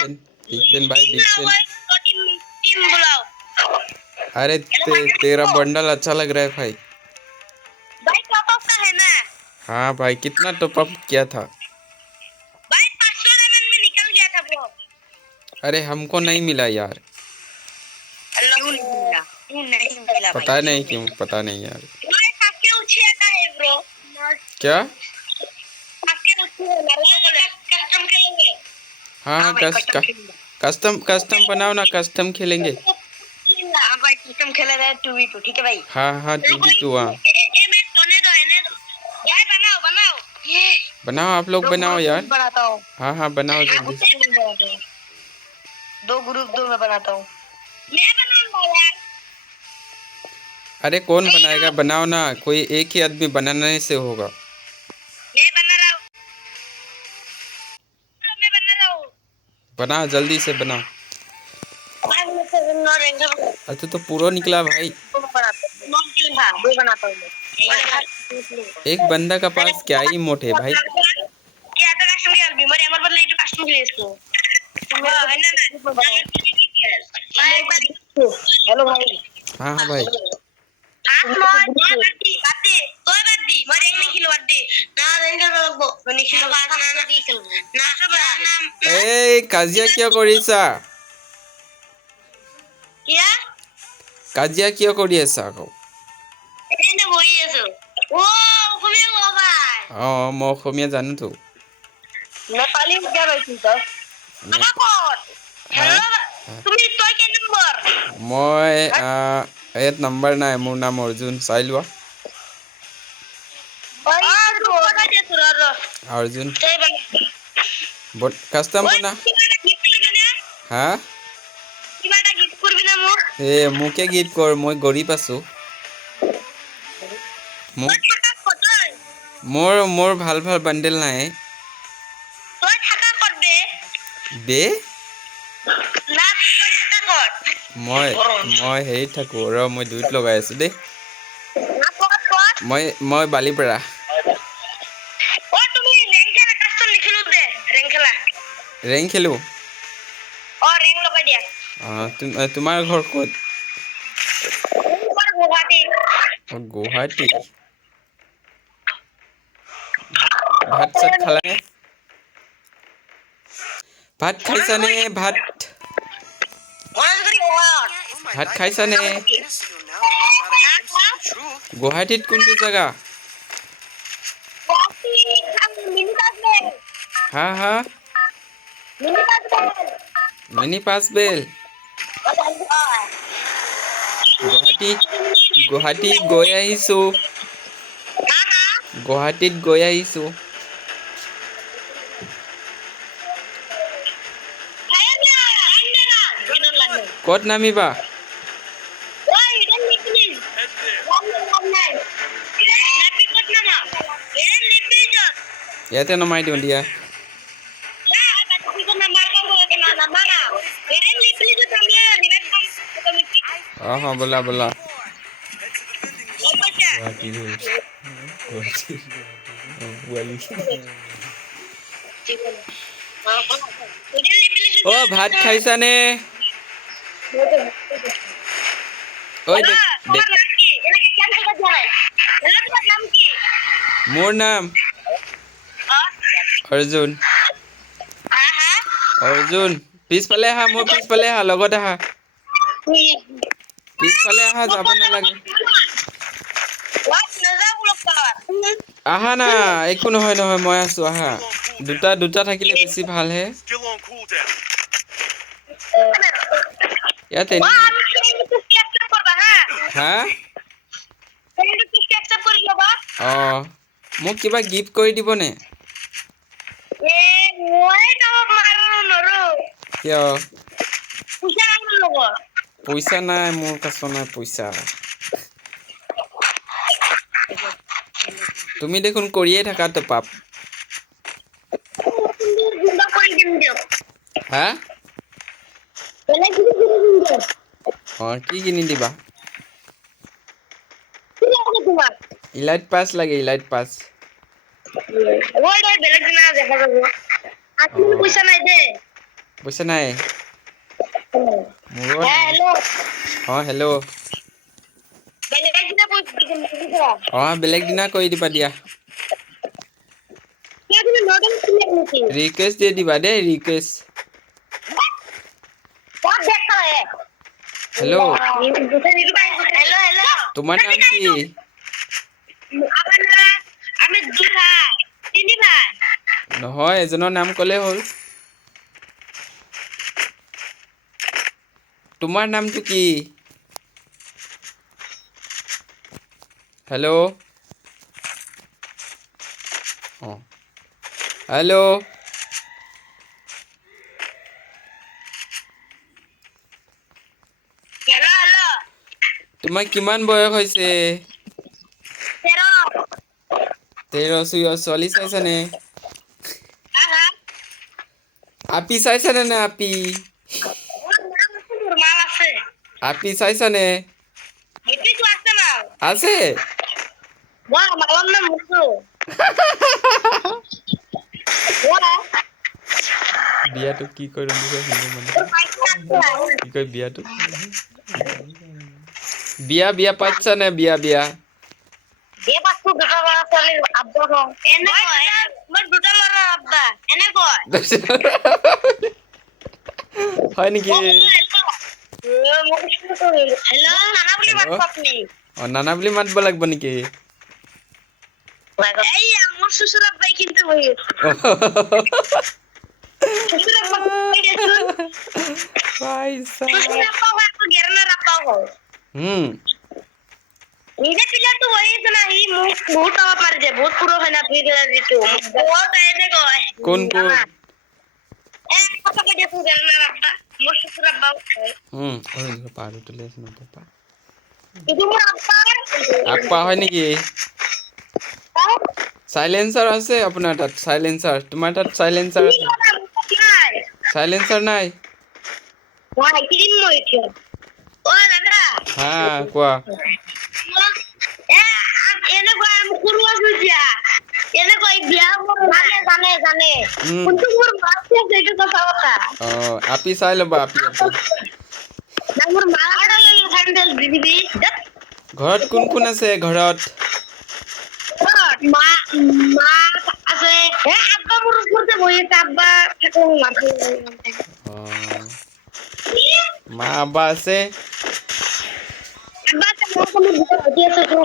Big fan भाई big fan. Team बुलाओ। अरे तेरा बंडल अच्छा लग रहा है भाई। भाई टॉप अप का है ना? हाँ भाई कितना टॉप अप किया था? भाई 500 डायमंड में निकल गया था ब्रो। अरे हमको नहीं मिला यार। क्यों नहीं मिला? क्यों नहीं मिला भाई? पता नहीं क्यों, पता नहीं यार। भाई सबके ऊंचे का है ब्रो। क्या? सबके ऊंचे है मारो तो कस्टम खेलेंगे। हाँ हां हाँ भाई कस्टम खेलेंगे। कस्टम बनाओ ना, कस्टम खेलेंगे। हां भाई कस्टम खेला जाए 2v2 ठीक है भाई। हाँ हाँ 2v2 हाँ। ए मैं सोने दो है ना। भाई बनाओ बनाओ। ये बनाओ आप लोग बनाओ यार। बनाता हूं। हाँ हाँ बनाओ जल्दी से। दो ग्रुप दो मैं बनाता हूं। मैं बनाऊंगा यार। अरे कौन बनाएगा? बनाओ ना, कोई एक ही आदमी बनाने से होगा। मैं बना रहा हूं। मैं बना रहा हूं। बनाओ जल्दी से बनाओ। अच्छा तो पूरा निकला भाई। दो बनाता हूं एक बंदा का पास क्या ही मोट है भाई। क्या तो कस्टम के बीमारी हमारे बदले जो कस्टम के लिए इसको है ना। हेलो भाई। हाँ हाँ भाई। ए কাজিয়া কিয় কৰিছা? কাজিয়া কিয় কৰি আছা আকৌ? মই অসমীয়া জানোতো। नेपाली में क्या बैठी सर? তুমি তই কে নম্বৰ? মই ইয়াত নম্বৰ নাই, মোৰ নাম অৰ্জুন, চাই লোৱা। অৰ্জুন কাস্টম বনা। হা? এ মোকে গিফ্ট কৰ, মই গৰীব আছো। মোৰ ভাল ভাল বান্ডেল নাই। বে মই হেৰিত থাকো ৰ, মই দুইত লগাই আছো দেই। মই বালিপাৰা। ৰেং খেলো। তোমাৰ ঘৰ ক'ত? গুৱাহাটী। ভাত চাত খালানে? ভাত খাইছানে? ভাত খাইছানে? গুৱাহাটীত কোনটো জেগা? হা হা? মিনি পাঁচবেল। গুৱাহাটীত গৈ আহিছো। গুৱাহাটীত গৈ আহিছো। ক'ত নামিবা? ইয়াতে নমাই দিওঁ দিয়া। हाँ बोला बोला। ओ भात खाइছানে? मोर नाम अर्जुन। अर्जुन পিছফালে আহা, মোৰ পিছফালে আহা, লগত আহা। পিছফালে আহা, যাব নালাগে। আহা না, একো নহয় নহয়, মই আছো আহা। দুটা থাকিলে বেছি ভাল হে। ইয়াতে হা? মোক কিবা গিফ্ট কৰি দিবনে? কিয়? পইচা নাই মোৰ কাছে, নাই পইচা। তুমি দেখোন কৰিয়ে থাকা তো পাপ। হা? কি কিনি দিবা? ইলাইট পাছ লাগে, ইলাইট পাছ। পইচা নাই দে। পইচা নাই মোৰো নাই हेलो হেল্ল' बेलेग ना कोई বেলেগ দিনা কৰি দিবা দিয়া क्या तुम्हें नोटम नहीं ৰিকুৱেষ্ট দি দিবা দেই ৰিকুৱেষ্ট बहुत देखता है হেল্ল' हेलो हेलो তোমাৰ নাম কি আমাৰ নাম আমি দুই ভাই তিনি ভাই নহয় এজনৰ নাম ক'লে হ'ল তোমাৰ নামটো কি হেল্ল' হেল্ল' हेलो हेलो তোমাৰ কিমান বয়স হৈছে तेरो 13 ছোৱালী চাইছানে हाँ আপি চাইছানে নে আপি माला से আপি চাইছানে इतनी क्लास में ना আছে वाह मालूम ना मुझको वाह বিয়াটো কি কৰিম বুলি কয় হিন্দু মানুহে কি কয় বিয়াটো বিয়া পাইছা নে বিয়া ये बात को दूसरा वाला चले अब्बा को एने को मैं दूसरा वाला अब्बा एने को হয় নেকি हेलो नाना बोली बात अपनी নানা বুলি মাতিব লাগিব নেকি এই আমার শ্বশুর আব্বাই কিন্তু হই শ্বশুর আব্বা কই গেছে পাইছা শ্বশুর আব্বা को गेरना रखा हो নিজে পিলা তো হই না ই বহুত আওয়া পারে যে বহুত পুরো হয় না তুই দিলা দিতু বহুত আইছে কয় কোন এক কথা কে দিতু गेरना रखा মোর শ্বশুর আব্বা ওই পাহাড় তুলে আছে না পাপা কিন্তু মোর আব্বা আপা হয় নেকি সাইলেন্সার আছে আপোনাৰ তাত সাইলেন্সাৰ তোমাৰ তাত সাইলেন্সাৰ আছে সাইলেন্সাৰ নাই ওয়াই ক্ৰিম মইছো ও দাদা হা কোৱা এনে কয় আমি কুরু আসুছিয়া এনে কয় বিয়া জানে কিন্তু মোর মাছে যেটা কথা কথা আপি চাই ল'বা আপি না মোর মা হ্যান্ডেল দিবি ঘৰত কোন আছে ঘৰত মা মা আছে আব্বা মোর করতে বইতে আব্বা থাকে মারতে মা আব্বা আছে আব্বা তো মোর কোনো বুঝে আছে তো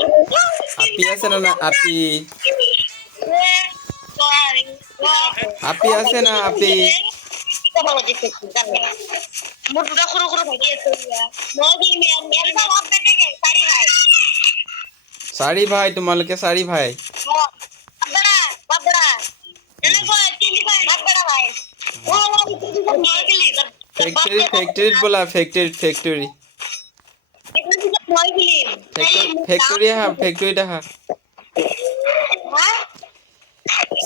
আপি আছে না আপি আপি আছে না আপি মোর দুটা সরু সরু ভাইটি আছে মই কি মেলটা লগ বেটে কে সারি ভাই চাৰি ভাই তোমালোকে চাৰি ভাই বাবড়া বাবড়া এনে কয় তিনি ভাই বাবড়া ভাই ও মই গলি ফেক্টৰীত ব'লা ফেক্টৰী ফেক্টৰীত আহা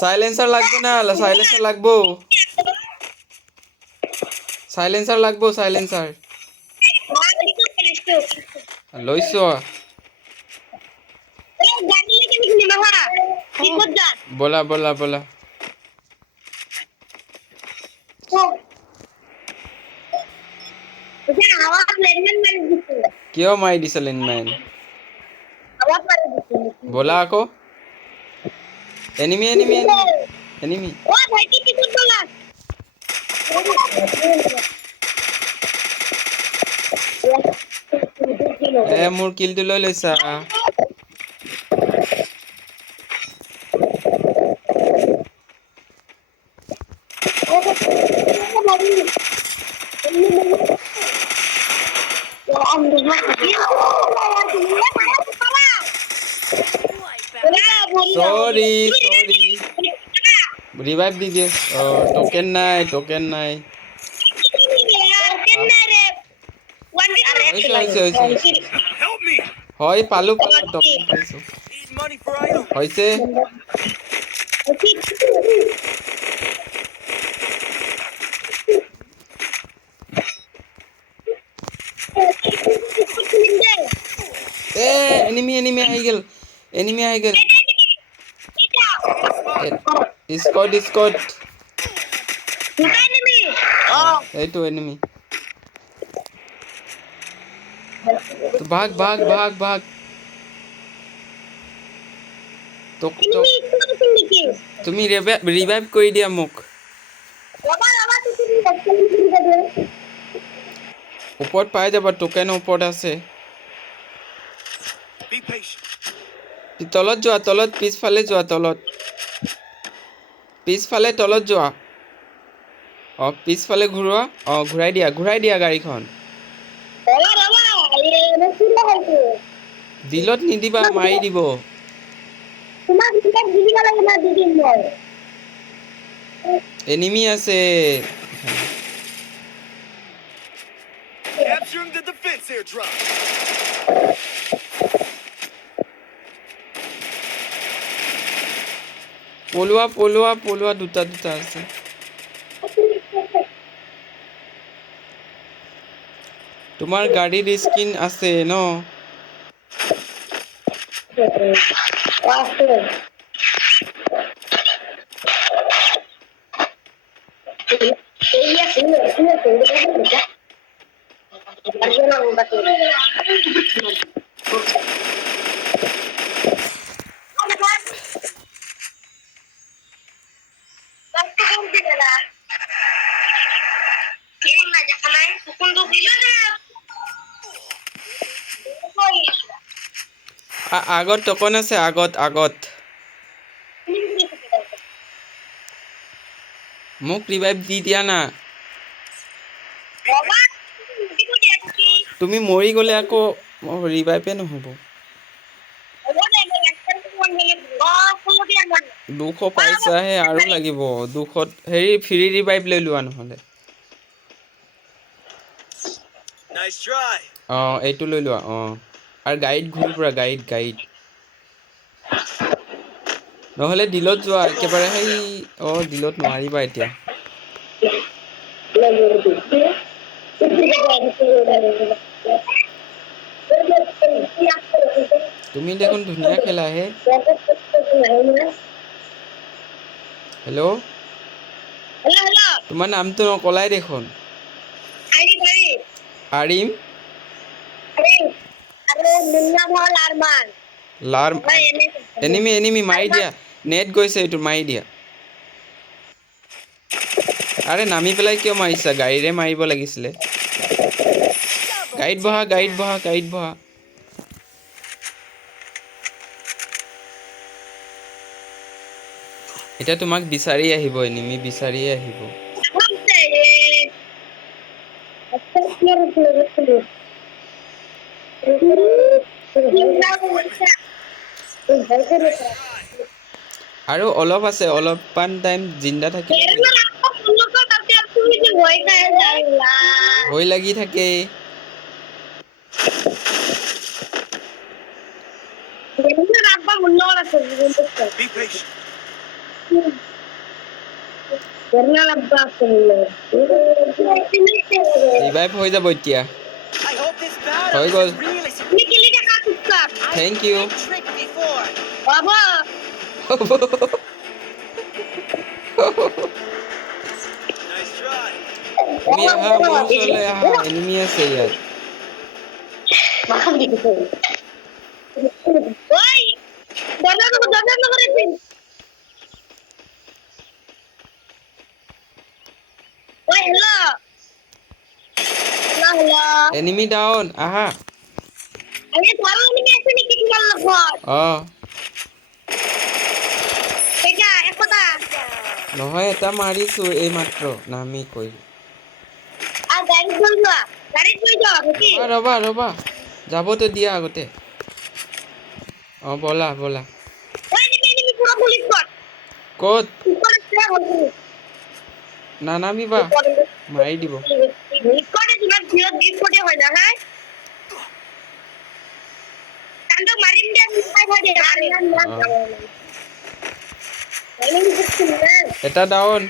সাইলেন্সাৰ লাগবে না সাইলেন্সাৰ লাগবো সাইলেন্সাৰ লৈছ বলা কিয় মাৰি দিছে লেনমাইন বলা আকৌ এনিমি মোৰ কিলটো লৈ লৈছা সরি রিভাইভ দি দিয়ে টোকেন নাই হয় পালো টোকেন পাইছো হৈছে এনিমি আহি গেল স্কট এইটো এনিমি তো ভাগ ভাগ ভাগ ভাগ তোক তো তুমি ৰিভাইভ কৰি দিয়া মোক ওপৰত পাই যাবা টোকেন ওপৰত আছে তলত যোৱা তলত পিছফালে যোৱা তলত যোৱা পিছফালে ঘূৰোৱা ঘূৰাই দিয়া গাড়ীখন দিলত নিদিবা মাৰি দিব এনিমি আছে Capturing the defense airdrop. পলোৱা দুটা আছে তোমাৰ গাড়ীৰ স্কিন আছে ন আগত টকন আছে আগত মোক ৰিভাইভ দি দিয়া না তুমি মৰি গলে আকৌ ৰিভাইভে নহব 200 পাইছাহে আৰু লাগিব 200 হেৰি ফ্ৰী ৰিভাইভ লৈ লোৱা নহলে Nice try. এইটো লৈ লোৱা আৰু গাইড ঘূৰি পুৰা গাইড নহলে দিলত যোৱা একেবাৰে সেই দিলত নোৱাৰিবা এতিয়া তুমি দেখোন ধুনীয়া খেলা হে হেল্ল' তোমাৰ নামটো নকলাই দেখোন আৰিম এনিমি মাৰি দিয়া নেট গৈছে এইটো মাৰি দিয়া আৰে নামি পেলাই কিয় মাৰিছা গাড়ীৰে মাৰিব লাগিছিলে গাড়ীত বহা এতিয়া তোমাক বিচাৰি আহিব এনিমি বিচাৰিয়ে আহিব আৰু অলপ আছে অলপমান টাইম জিন্দা থাকিলে ভয় লাগি থাকে Be patient. ৰিভাইভ হৈ যাব এতিয়া I hope this battle হৈ is গ'ল as real as you Thank you. trick before. Nice try. তুমি আহা মোৰ ওচৰলৈ আহা এনিমি আছে ইয়াত এনিমি ডাউন আহা নহয় এটা মাৰিছো এই মাত্ৰ নামি কৈ ৰবা যাবতো দিয়া আগতে বলা ক'ত নানামিবা মাৰি দিব এটা ডাউন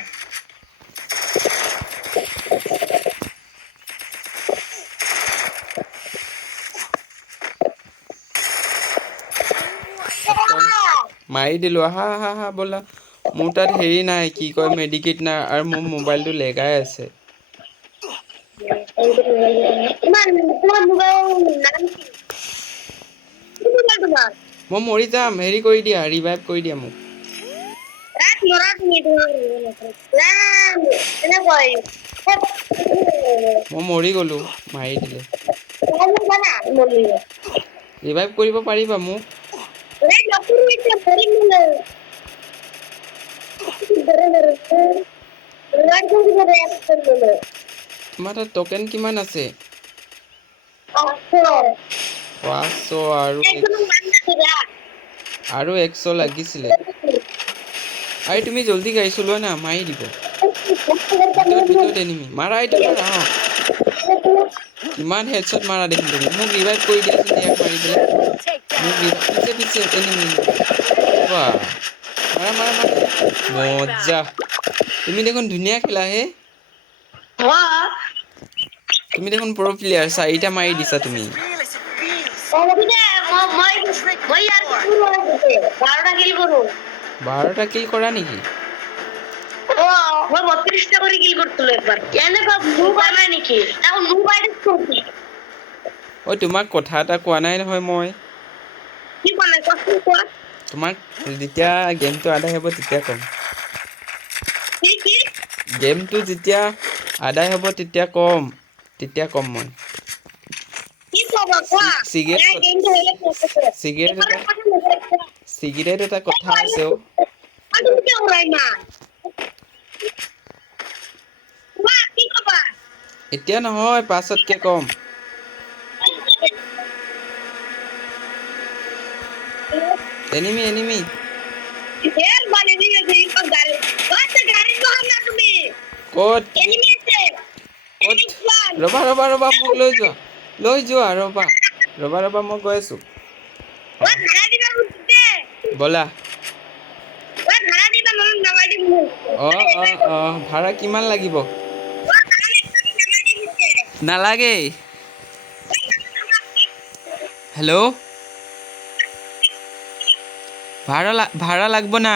মাৰি দিলো হা ব'লা মোৰ তাত হেৰি নাই কি কয় মেডিকেট নাই আৰু মোৰ মোবাইলটো লেগাই আছে তোমাৰ মোবাইল নাম কি? কি মোবাইল তোমাৰ? মই মৰি যাম হেৰি কৰি দিয়া ৰিভাইভ কৰি দিয়া মোক ৰাত মৰা তুমি তোমাৰ ৰাম এনে কই মই মৰি গলো মাৰি দিলে তুমি জানা মৰি ৰিভাইভ কৰিব পাৰিবা মোক এই লকুৰ ইতে মৰি মিলে ধৰে ধৰে ৰাত কোন কৰে অ্যাকশন দিলে তোমাৰ তাত টকেন কিমান আছে আচ্ছা 500 একদম মাননা দিলা আৰু 100 লাগিছিলে আই তুমি জলদি গাইছো লোৱা না মাৰি দিব ভিতৰত এনিমি মাৰা এইটো মাৰা কিমান হেডশ্বট মাৰা দেখিম তুমি মোক ৰিভাইভ কৰি দিয়াচোন ইয়াক মাৰি পেলাই মোক পিছে পিছে এনিমি বাহ মাৰা মাৰা মাৰা মজা তুমি দেখোন ধুনীয়া খেলা হে তুমি দেখোন প্ৰ প্লেয়াৰ 4টা মাৰি দিছা তুমি মই আৰ শুৰু হয়েছে 12টা কিল কৰব 12টা কিল কৰা নেকি ও মই 32টা করে কিল করতেলো একবার এনে সব নুব আনা নাকি এখন নুব আইডিস করছি ঐ তোমাক কথা এটা কোৱা নাই নহয় মই কি কোৱা নাই কোৱা তোমাক যেতিয়া গেমটো আদায় হ'ব তেতিয়া ক'ম কি গেমটো যেতিয়া আদায় হ'ব তেতিয়া ক'ম মই কি কবা কোৱা সিগাৰেট এই গেমটো হেলে খেলতে সিগাৰেট এটা কথা আছে অ আদু কি ওৰাই না কোৱা কি কবা এতিয়া নহয় পাছতকে ক'ম এনিমি এর মানে দিয়ে যে ইন গাড়ি বাচ্চা গাড়ি তো হামলা তুমি ক'ত এনিমি আছে এনিমি প্লান ৰবা মোক লৈ যোৱা ৰবা মই গৈ আছো ওই ভাড়া দিবা বুঝতে বলা ওই ভাড়া দিবা নন নামাই দিমু ভাড়া কিমান লাগিব ওই ভাড়া নামাই দিমু নালাগে হেল্ল' ভাড়া লাগব না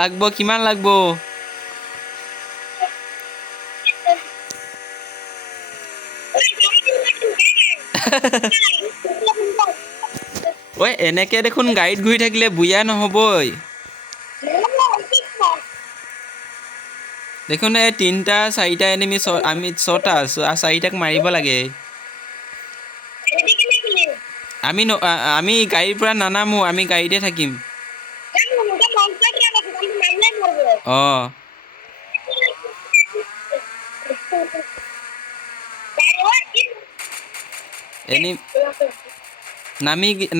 লাগব কিমান লাগব ঐ এনেকে দেখোন গাড়ীত ঘূৰি থাকিলে বুয়া নহ'বই দেখোন এই 3টা 4টা এনিমি আমি 6টা আছো 4টাক মাৰিব লাগে আমি গাড়ীৰ পৰা নানামো আমি গাড়ীতে থাকিম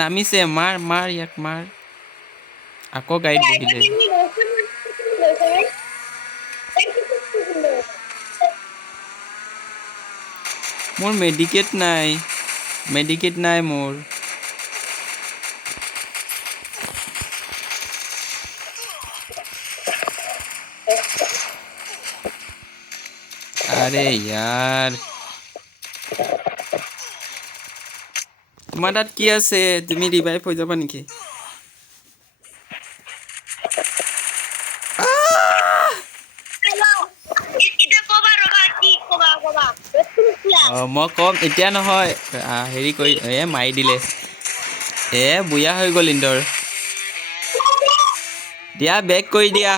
নামিছে মাৰ ইয়াক মাৰ আকৌ গাড়ীত বহিলে মোৰ মেডিকেট নাই মোৰ আৰে यार তোমাৰ তাত কি আছে তুমি ৰিভাইভ হৈ যাবা নেকি মই কম এতিয়া নহয় হেৰি কৰি মাৰি দিলে বুয়া হৈ গ'ল ইন্দৰ দিয়া বেক কৰি দিয়া